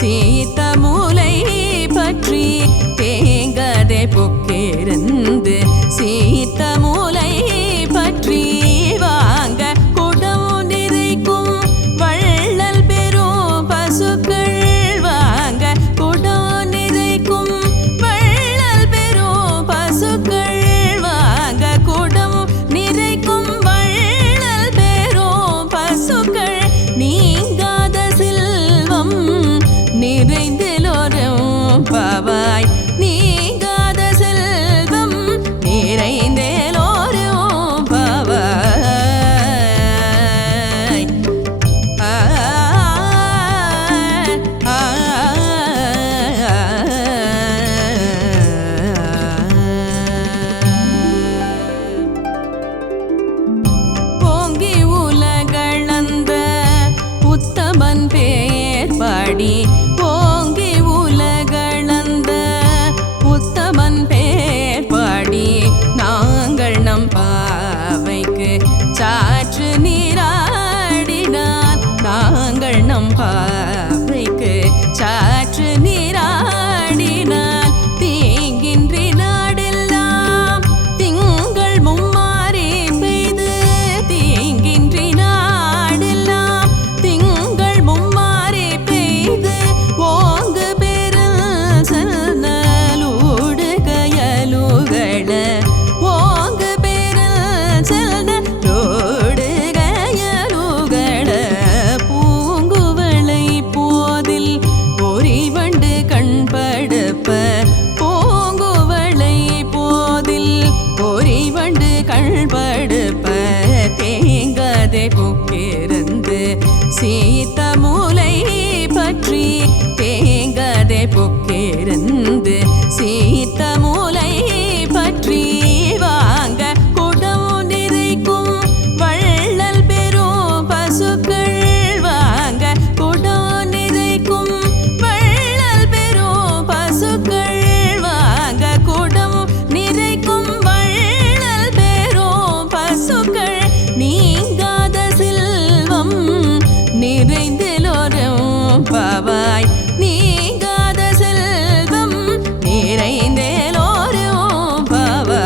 சீத்த மூலை பற்றி தேங்கதை பொக்கிருந்து சீத்த மூலை பற்றி வாங்க குடம் நிறைக்கும் வள்ளல் பெரும் பசுக்கள் வாங்க குடம் நிறைக்கும் வள்ளல் பெரும் பசுக்கள் வாங்க குடம் நிறைக்கும் வள்ளல் பெரும் பசுக்கள் நீங்காத செல்வம் நிறைந்தெல்லோரும் பாவாய் நீங்காத செல்வம் நிறைந்தெல்லோரும் பாவாய் போங்கி உலகளந்த உத்தமன் பேர் பாடி ஓங்கி உலகளந்த உத்தமன் பேர் பாடி நாங்கள் நம் பாவைக்கு சாற்று நீராடினான் நாங்கள் நம் பாவைக்கு சாற்று நீராடினான் தீங்கின்றி நாடெல்லாம் திங்கள் மும்மாறி பெய்து தீங்கின்றி நாடெல்லாம் திங்கள் மும்மாறி பெய்து ஓங்கு பெருள் செல்நலூடு கயலுகள ஓங்கு பெருள் செல்நலூடு கயலுகள பூங்குவளை போதில் பொறிவண்டு கண்படுப்ப பூங்குவளை போதில் பொறிவண்டு கண்படுப்ப தேங்கதை பொக்கிருந்து சீத்த மூலை பற்றி தேங்கதை பொக்கிருந்து சீத்த மூலை பற்றி வாங்க குடம் நிறைக்கும் வள்ளல் பெரும் பசுக்கள் வாங்க குடம் நிறைக்கும் வள்ளல் பெரும் பசுக்கள் வாங்க குடம் நிறைக்கும் வள்ளல் பெரும் பசுக்கள் நீங்காத செல்வம் நிறைந்தெல்லோரும் பாவாய் நீங்காத செல்வம் நிறைந்தெல்லோரும் பாவாய்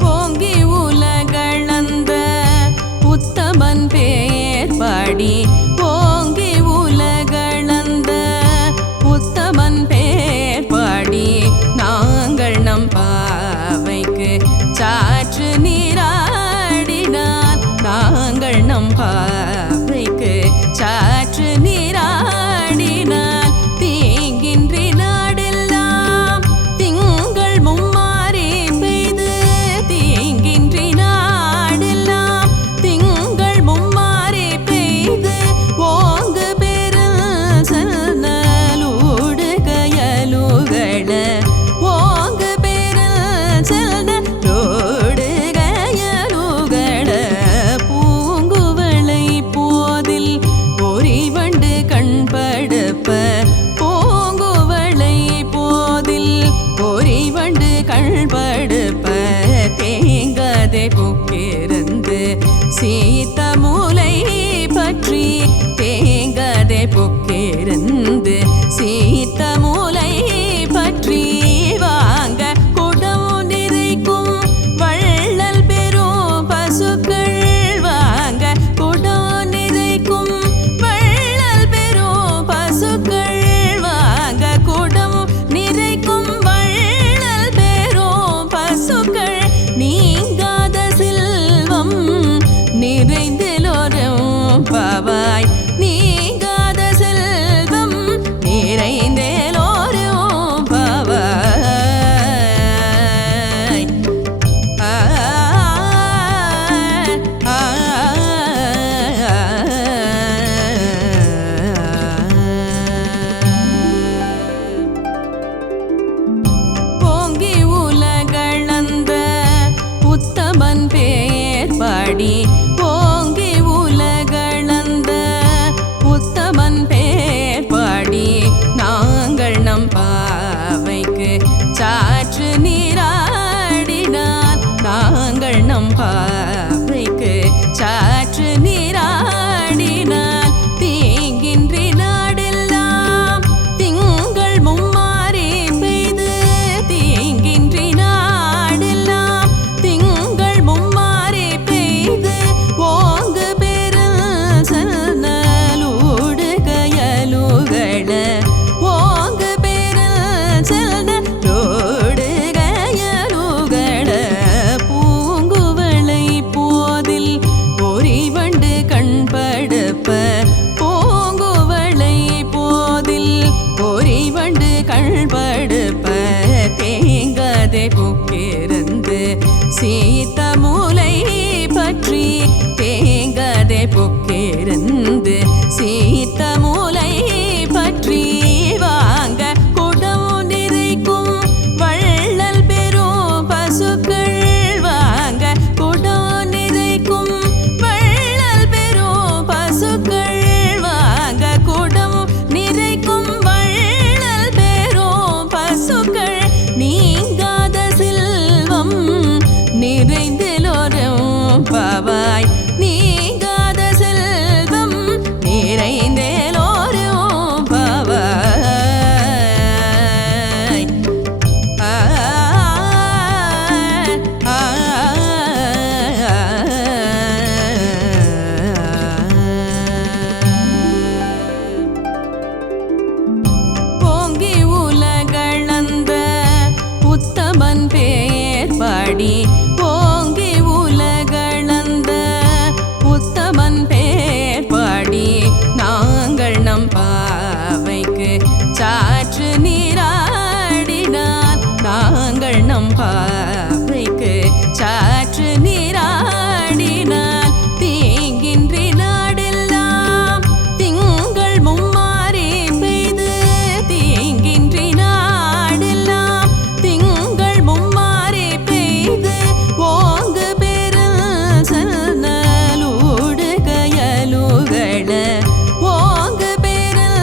போங்கி உலகளந்த உத்தமன் பேர் பாடி ஓங்கி உலகளந்த உத்தமன் பேர் பாடி நாங்கள் நம் பாவைக்கு சாற்று நீராடினான் நாங்கள் நம் பாவைக்கு சாற்று நீராடினான் தீங்கின்றி நாடெல்லாம் திங்கள் மும்மாறி பெய்து தீங்கின்றி நாடெல்லாம் திங்கள் மும்மாறி பெய்து ஓங்கு பெருள் செல்நலூடு கயலுகள ஓங்கு பெருள் செல்நலூடு கயலுகள பூங்குவளை போதில் பொறிவண்டு கண்படுப்ப பூங்குவளை போதில் பொறிவண்டு கண்படுப்ப தேங்கதை பொக்கிருந்து சீத்த மூலை பற்றி தேங்கதை பொக்கிருந்து சீத்த மூலை பற்றி வாங்க குடம் நிறைக்கும் வள்ளல் பெரும் பசுக்கள் வாங்க குடம் நிறைக்கும் வள்ளல் பெரும் பசுக்கள் வாங்க குடம் நிறைக்கும் வள்ளல் பெரும் பசுக்கள் நீங்காத செல்வம் நிறைந்தெல்லோரும் பாவாய் நீங்காத செல்வம் நிறைந்தெல்லோரும் பாவாய் போங்கி உலகளந்த உத்தமன் பேர் பாடி ஓங்கி உலகளந்த உத்தமன் பேர் பாடி சீத்த மூலை பற்றி தேங்கதை பொக்கிருந்து சீத்த மூலை பற்றி வாங்க குடம் நிறைக்கும் வள்ளல் பெரும் பசுக்கள் வாங்க குடம் நிறைக்கும் வள்ளல் பெரும் பசுக்கள் வாங்க குடம் நிறைக்கும் வள்ளல் பெரும் பசுக்கள் நீங்காத செல்வம் நிறைந்தெல்லோரும் பாவாய் நீங்காத செல்வம் நிறைந்தெல்லோரும் பாவாய் ஓங்கி உலகளந்த உத்தமன் பேர் பாடி ஓங்கி உலகளந்த உத்தமன் பேர் பாடி நாங்கள் நம் பாவைக்கு சாற்று நீராடினான் நாங்கள் நம் பாவைக்கு சாற்று நீராடினான் தீங்கின்றி நாடெல்லாம் திங்கள் மும்மாறி பெய்து தீங்கின்றி நாடெல்லாம் திங்கள் மும்மாறி பெய்து ஓங்கு பெருள் செல்நலூடு கயலுகள ஓங்கு பெருள்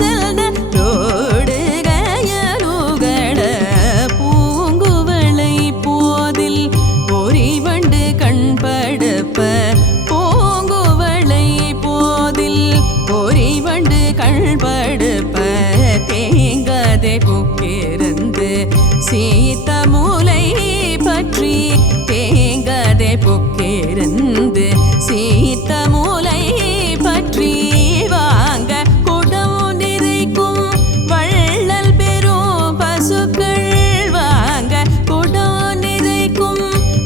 செல்நலூடு கயலுகள பூங்குவளை போதில் பொறிவண்டு கண்படுப்ப பூங்குவளை போதில் பொறிவண்டு கண்படுப்ப தேங்கதை பொக்கிருந்து சீத்த மூலை பற்றி தேங்கதை பொக்கிருந்து சீத்த மூலை பற்றி வாங்க குடம் நிறைக்கும் வள்ளல் பெரும் பசுக்கள் வாங்க குடம் நிறைக்கும்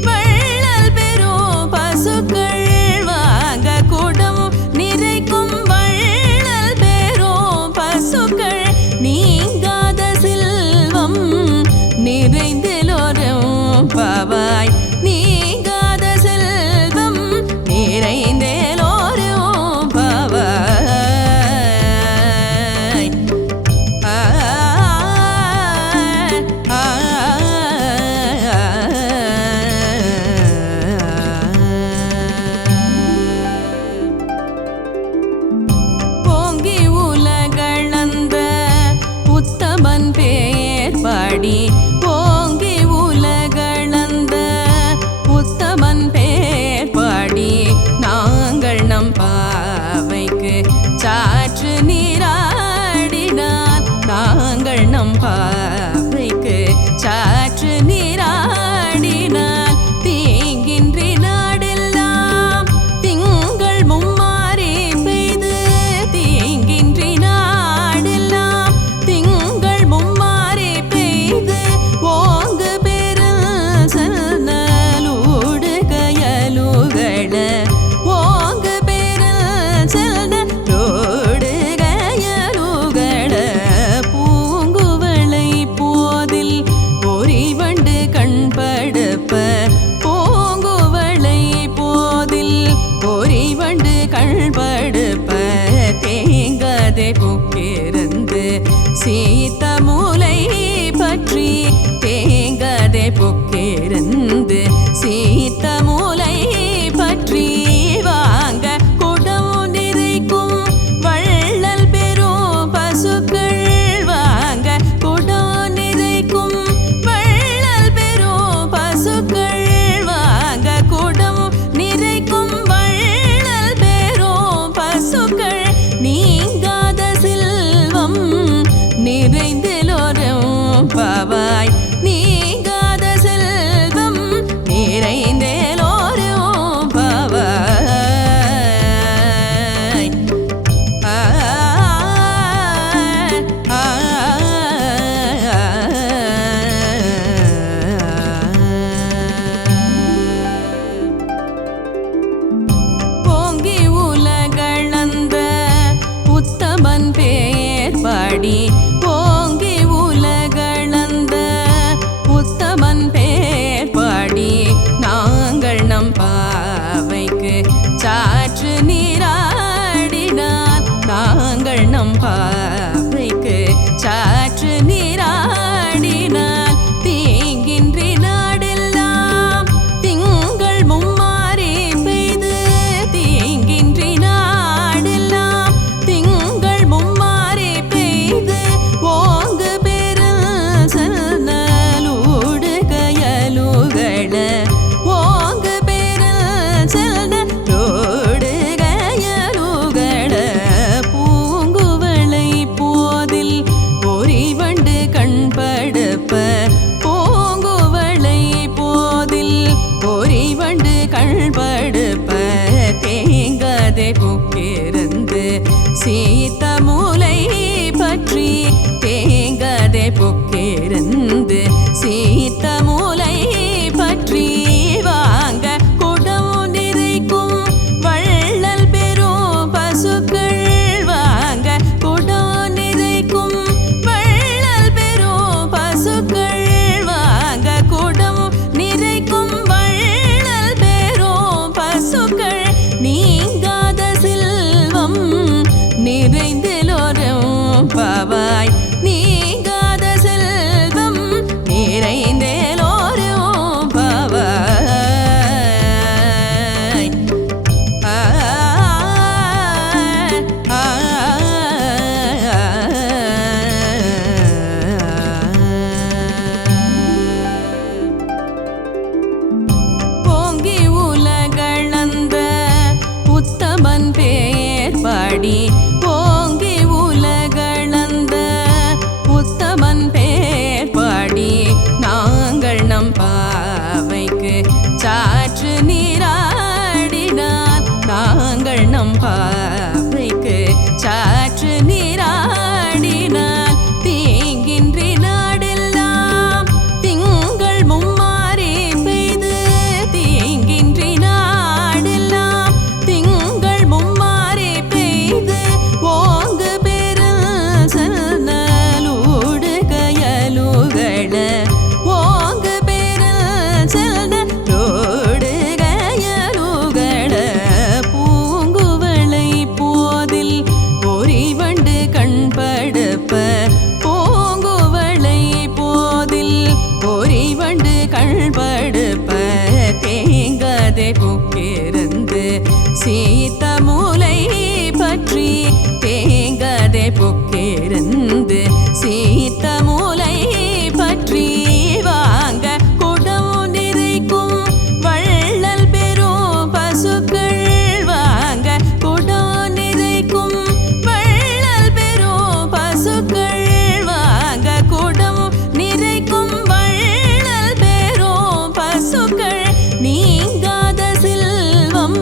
வள்ளல் பெரும் பசுக்கள் வாங்க குடம் நிறைக்கும் வள்ளல் பெரும் பசுக்கள் நீங்காத செல்வம் நிறைந்தெல்லோரும் பாவாய் நீங்காத செல்வம் நிறைந்தெல்லோரும் பாவாய் ஓங்கி உலகளந்த உத்தமன் பேர் பாடி ஓங்கி உலகளந்த உத்தமன் பேர் பாடி நாங்கள் நம் பாவைக்கு சாற்று நீராடினான் நாங்கள் நம் பாவைக்கு சாற்று நீராடினான் தீங்கின்றி நாடெல்லாம் திங்கள் மும்மாறி பெய்து தீங்கின்றி நாடெல்லாம் திங்கள் மும்மாறி பெய்து ஓங்கு பெருள் செல்நலூடு கயலுகள ஓங்கு பெருள் செல்நலூடு கயலுகள பூங்குவளை போதில் பொறிவண்டு கண்படுப்ப பூங்குவளை போதில் பொறிவண்டு கண்படுப்ப தேங்கதை பொக்கிருந்து சீத்த மூலை பற்றி தேங்கதை பொக்கிருந்து சீத்த மூலை பற்றி வாங்க குடம் நிறைக்கும் வள்ளல் பெரும் பசுக்கள் வாங்க குடம் நிறைக்கும் வள்ளல் பெரும் பசுக்கள் வாங்க குடம் நிறைக்கும் வள்ளல் பெரும் பசுக்கள் நீங்காத செல்வம் நிறைந்தெல்லோரும் பாவாய் நீங்காத செல்வம் நிறைந்தெல்லோரும் பாவாய் ஓங்கி உலகளந்த உத்தமன் பேர் பாடி ஓங்கி உலகளந்த உத்தமன் பேர் பாடி பொக்கிருந்து சீத்த மூலை பற்றி வாங்க குடம் நிறைக்கும் வள்ளல் பெரும் பசுக்கள் வாங்க குடம் நிறைக்கும் வள்ளல் பெரும் பசுக்கள் வாங்க குடம் நிறைக்கும் வள்ளல் பெரும் பசுக்கள் நீங்காத செல்வம் நிறைந்தெல்லோரும் பாவாய் நீங்காத செல்வம் நிறைந்தெல்லோரும் பாவாய் ஓங்கி உலகளந்த உத்தமன் பேர் பாடி ஓங்கி உலகளந்த உத்தமன் பேர் பாடி நாங்கள் நம் பாவைக்கு சாற்று நீராடினார் நாங்கள் நம் பாவைக்கு சாற்று நீராடினார் தீங்கின்றி நாடெல்லாம் திங்கள் மும்மாறி பெய்து தீங்கின்றி நாடெல்லாம் திங்கள் மும்மாறி பெய்து ஓங்கு பெருள் செல்நலூடு கயலுகள ஓங்கு பெருள் செல்நலூடு கயலுகள பூங்குவளை போதில் பொறிவண்டு கண்படுப்ப பூங்குவளை போதில் பொறிவண்டு கண்படுப்ப தேங்காதே பொக்கிருந்து சீத்த மூலை பற்றி தேங்காதே பொக்கிருந்து சீத்த மூலை பற்றி வாங்க குடம் நிறைக்கும் வள்ளல் பெரும் பசுக்கள் வாங்க குடம் நிறைக்கும் வள்ளல் பெரும் பசுக்கள் வாங்க குடம் நிறைக்கும் வள்ளல் பெரும் பசுக்கள் நீங்காத செல்வம்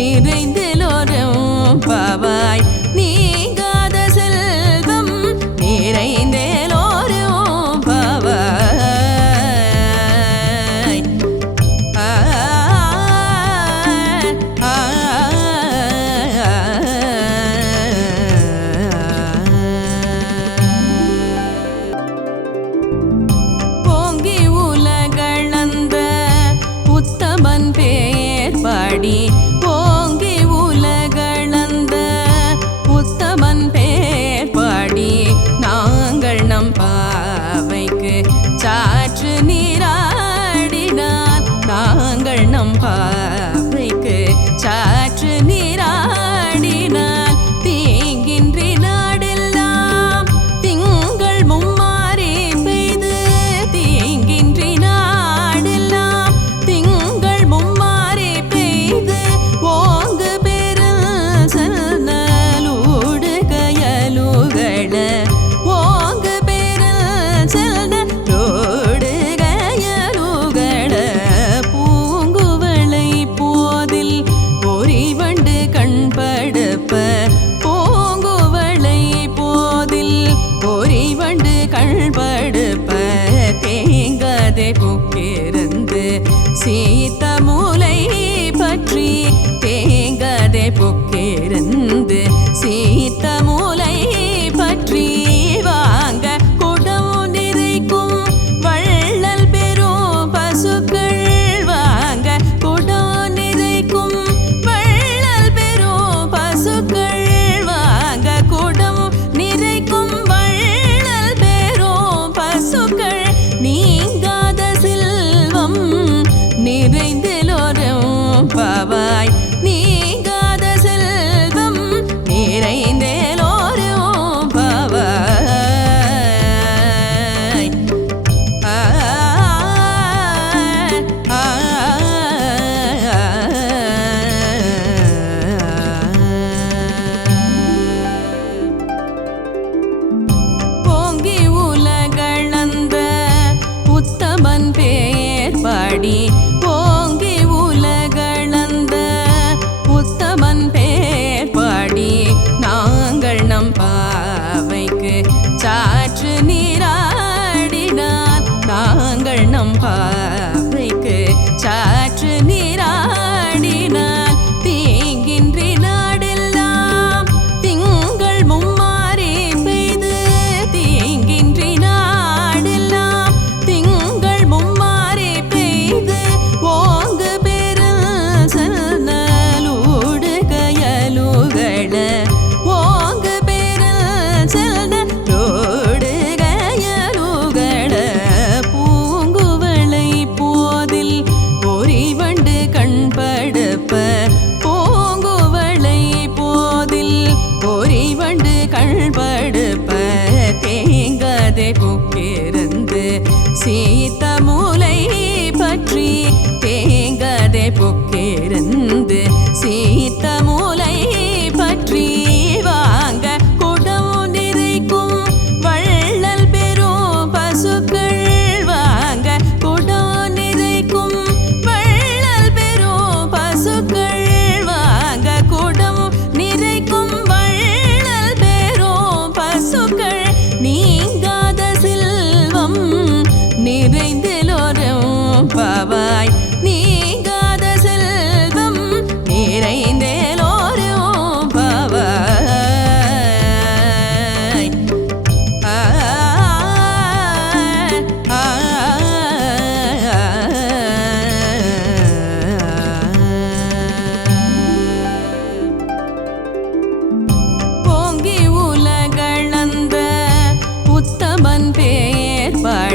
நிறைந்தெல்லோரும் பாவாய் நீங்காத செல்வம் நிறைந்தெல்லோரும் பாவாய் ஓங்கி உலகளந்த உத்தமன் பேர் பாடி ஓங்கி உலகளந்த உத்தமன் பேர் பாடி நாங்கள் நம் பாவைக்கு சாற்று நீராடினார் நாங்கள் நம் பாவைக்கு சாற்று நீராடினார் தீங்கின்றி நாடெல்லாம் திங்கள் மும்மாறி பெய்து தீங்கின்றி நாடெல்லாம் திங்கள் மும்மாறி பெய்து ஓங்கு பெருள் செல்நலூடு கயலுகள ஓங்கு பெருள் செல்நலூடு கயலுகள பூங்குவளை போதில் பொறிவண்டு கண்படுப்ப பூங்குவளை போதில் பொறிவண்டு கண்படுப்ப தேங்காதே பொக்கிருந்து சீத்த மூலை பற்றி தேங்காதே பொக்கிருந்து சீத்த மூலை பற்றி வாங்க குடம் நிறைக்கும் வள்ளல் பெரும் பசுக்கள் வாங்க குடம் நிறைக்கும் வள்ளல் பெரும் பசுக்கள் வாங்க குடம் நிறைக்கும் வள்ளல் பெரும் பசுக்கள் நீங்காத செல்வம் நிறைந்தெல்லோரும் பாவாய் நீங்காத செல்வம் நிறைந்தெல்லோரும் பாவாய் ஓங்கி உலகளந்த உத்தமன் பேர் பாடி ஓங்கி உலகளந்த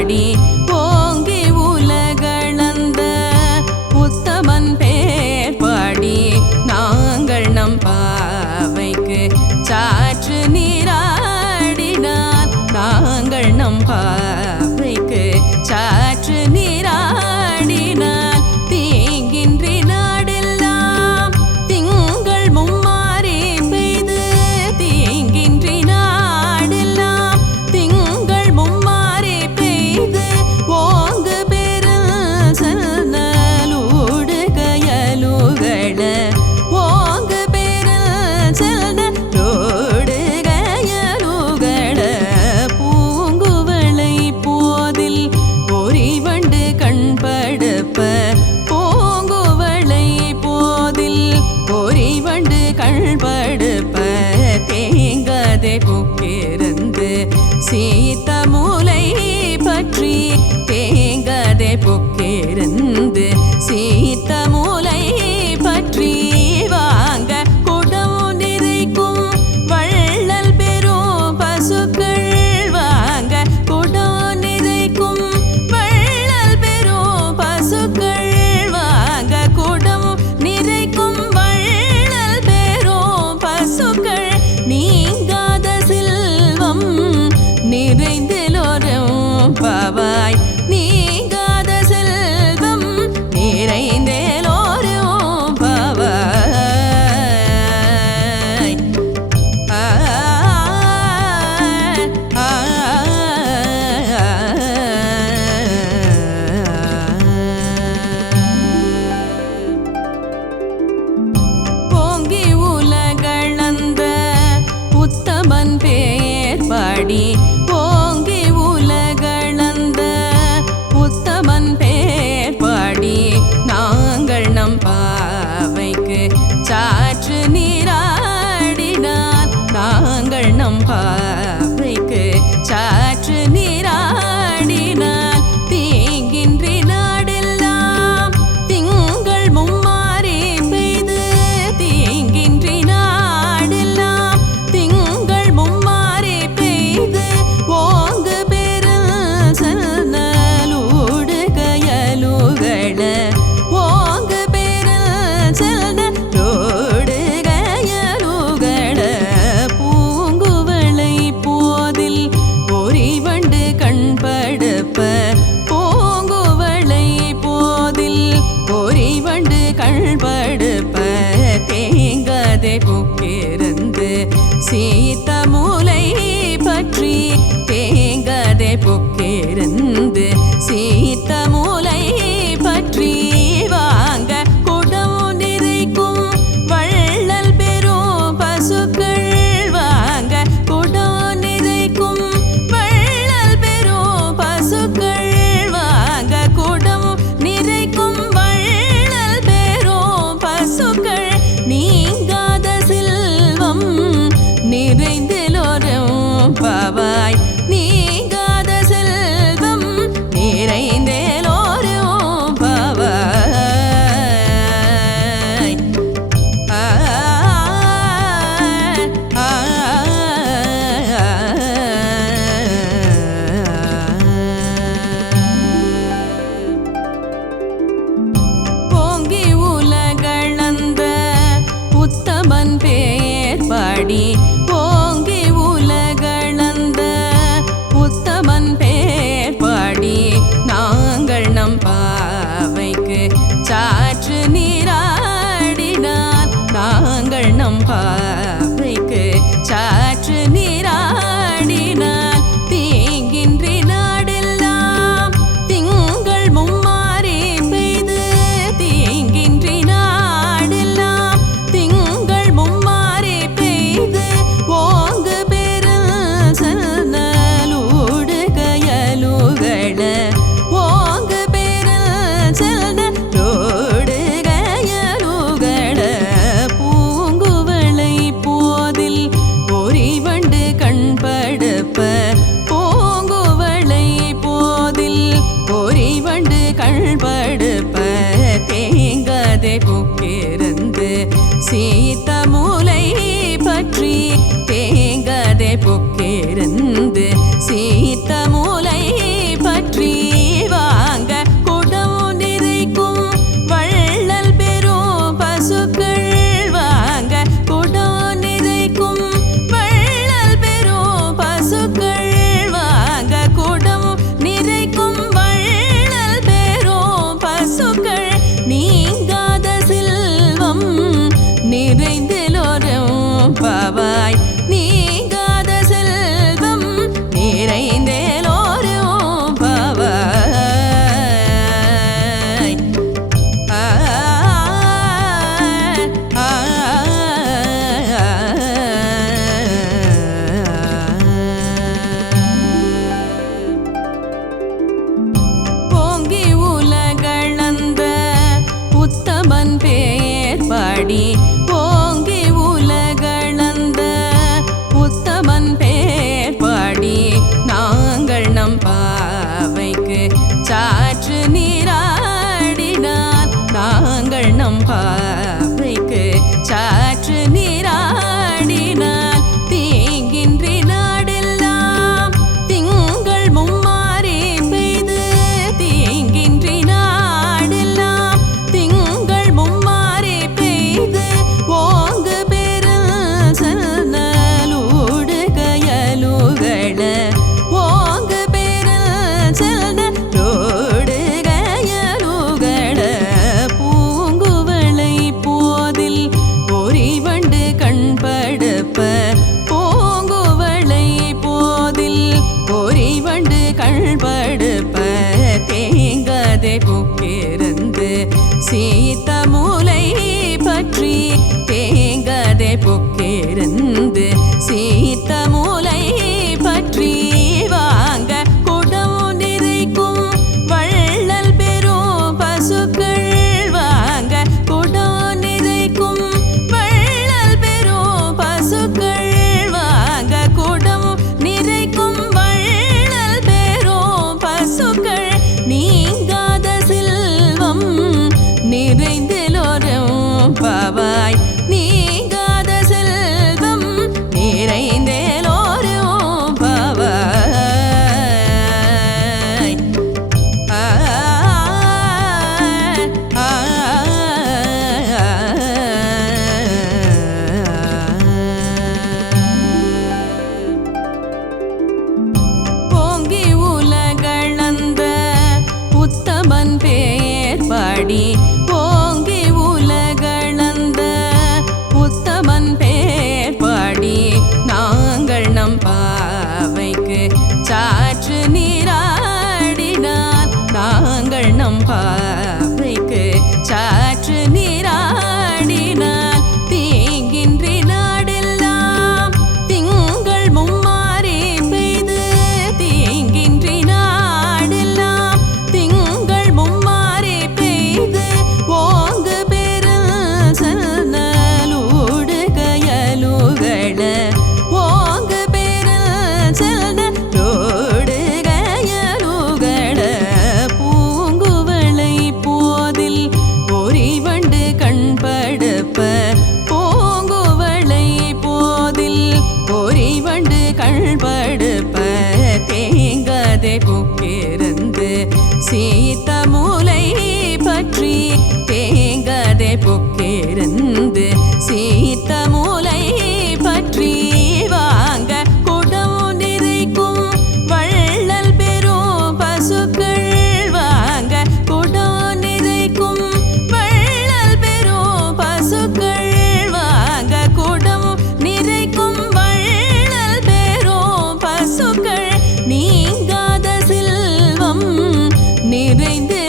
பாடி ஓங்கி உலகளந்த உத்தமன் பேர் பாடி நாங்கள் நம் பாவைக்கு சாற்று நீராடினார். நாங்கள் நம் பாவைக்கு சாற்று நீராடினார். தீங்கின்றி நாடெல்லாம் திங்கள் மும்மாறி பெய்து தீங்கின்றி நாடெல்லாம் திங்கள் மும்மாறி பெய்து ஓங்கு பெருள் செல்நலூடு கயலுகள ஓங்கு பெருள் செல்நலூடு கயலுகள பூங்குவளை போதில் பொறிவண்டு கண்படுப்ப பூங்குவளை போதில் பொறிவண்டு கண்படுப்ப தேங்காதே புக்கிருந்து சீத்த மூலை பற்றி தேங்காதே புக்கிருந்து சீத்த மூலை பற்றி வாங்க குடம் நிறைக்கும் வள்ளல் பெரும் பசுக்கள் வாங்க குடம் நிறைக்கும் வள்ளல் பெரும் பசுக்கள் வாங்க குடம் நிறைக்கும் வள்ளல் பெரும் பசுக்கள் நீங்காத செல்வம் நிறைந்தெலோரும் பாவாய் நீங்காத செல்வம் நிறைந்தெலோரும் பாவாய். ஓங்கி உலகளந்த உத்தமன் பேர் பாடி ஓங்கி உலகளந்த உத்தமன் பேர் பாடி நாங்கள் நம் பாவைக்கு சாற்று நீராடினார். நாங்கள் நம் பாவைக்கு சாற்று நீராடினார். தீங்கின்றி நாடெல்லாம் திங்கள் மும்மாறி பெய்து தீங்கின்றி நாடெல்லாம் திங்கள் மும்மாறி பெய்து ஓங்கு பெருள் செல்நலூடு கயலுகள ஓங்கு பெருள் செல்நலூடு கயலுகள பூங்குவளை போதில் பொறிவண்டு கண்படுப்ப பூங்குவளை போதில் பொறிவண்டு கண்படுப்ப தேங்காதே புக்கிருந்து சீத்த மூலை பற்றி தேங்காதே புக்கிருந்து சீத்த மூலை பற்றி வாங்க குடம் நிறைக்கும் வள்ளல் பெரும் பசுக்கள் வாங்க குடம் நிறைக்கும் வள்ளல் பெரும் பசுக்கள் வாங்க குடம் நிறைக்கும் வள்ளல் பெரும் பசுக்கள் நீங்காத செல்வம் நிறைந்தெலோரும் பாவாய் நீங்காத செல்வம் நிறைந்தெலோரும் பாவாய். ஓங்கி உலகளந்த உத்தமன் பேர் பாடி ஓங்கி உலகளந்த உத்தமன் பேர் பாடி நாங்கள் நம் பாவைக்கு சாற்று நீராடினார். நாங்கள் நம் பாவைக்கு சாற்று நீராடினார். தீங்கின்றி நாடெல்லாம் திங்கள் மும்மாறி பெய்து தீங்கின்றி நாடெல்லாம் திங்கள் மும்மாறி பெய்து ஓங்கு பெருள் செல்நலூடு கயலுகள ஓங்கு பெருள் செல்நலூடு கயலுகள பூங்குவளை போதில் பொறிவண்டு கண்படுப்ப பூங்குவளை போதில் பொறிவண்டு கண்படுப்ப தேங்காதே புக்கிருந்து சீத்த மூலை பற்றி தேங்காதே புக்கிருந்து சீத்த மூலை பற்றி ஓங்கி உலகளந்த உத்தமன் பேர் பாடி நாங்கள் நம் பாவைக்கு சாற்று நீராடினான். நாங்கள் நம் பாவைக்கு சாற்று நீராடினான். தீங்கின்றி நாடெல்லாம் திங்கள் மும்மாறி பெய்து தீங்கின்றி நாடெல்லாம் திங்கள் மும்மாறி பெய்து ஓங்கு பெருள் செல்நலூடு கயலுகள ஓங்கு பெருள் செல்நலூடு கயலுகள பூங்குவளை போதில் பொறிவண்டு கண்படுப்ப பூங்குவளை போதில் பொறிவண்டு கண்படுப்ப தேங்காதே புக்கிருந்து சீத்த மூலை பற்றி தேங்காதே புக்கிருந்து சீத்த மூலை பற்றி வாங்க குடம் நிறைக்கும் வள்ளல் பெரும் பசுக்கள் வாங்க குடம் நிறைக்கும் வள்ளல் பெரும் பசுக்கள் வாங்க குடம் நிறைக்கும் வள்ளல் பெரும் பசுக்கள் நீங்காத செல்வம் நிறைந்தெலோரும் பாவாய் நீங்காத செல்வம் நிறைந்தெலோரும் பாவாய். ஓங்கி உலகளந்த உத்தமன் பேர் பாடி ஓங்கி உலகளந்த உத்தமன் பேர் பாடி நாங்கள் நம் பாவைக்கு சாற்று நீராடினான். நாங்கள் நம் பாவைக்கு சாற்று நீராடினான். தீங்கின்றி நாடெல்லாம் திங்கள் மும்மாறி பெய்து தீங்கின்றி நாடெல்லாம் திங்கள் மும்மாறி பெய்து ஓங்கு பெருள் செல்நலூடு கயலுகள ஓங்கு பெருள் செல்நலூடு கயலுகள பூங்குவளை போதில் பொறிவண்டு கண்படுப்ப பூங்குவளை போதில் பொறிவண்டு கண்படுப்ப தேங்காதே புக்கிருந்து சீத்த மூலை பற்றி தேங்காதே புக்கிருந்து சீத்த மூலை பற்றி வாங்க குடம் நிறைக்கும் வள்ளல் பெரும் பசுக்கள் வாங்க குடம் நிறைக்கும் வள்ளல் பெரும் பசுக்கள் வாங்க குடம் நிறைக்கும் வள்ளல் பெரும் பசுக்கள் நீங்காத செல்வம் நிறைந்து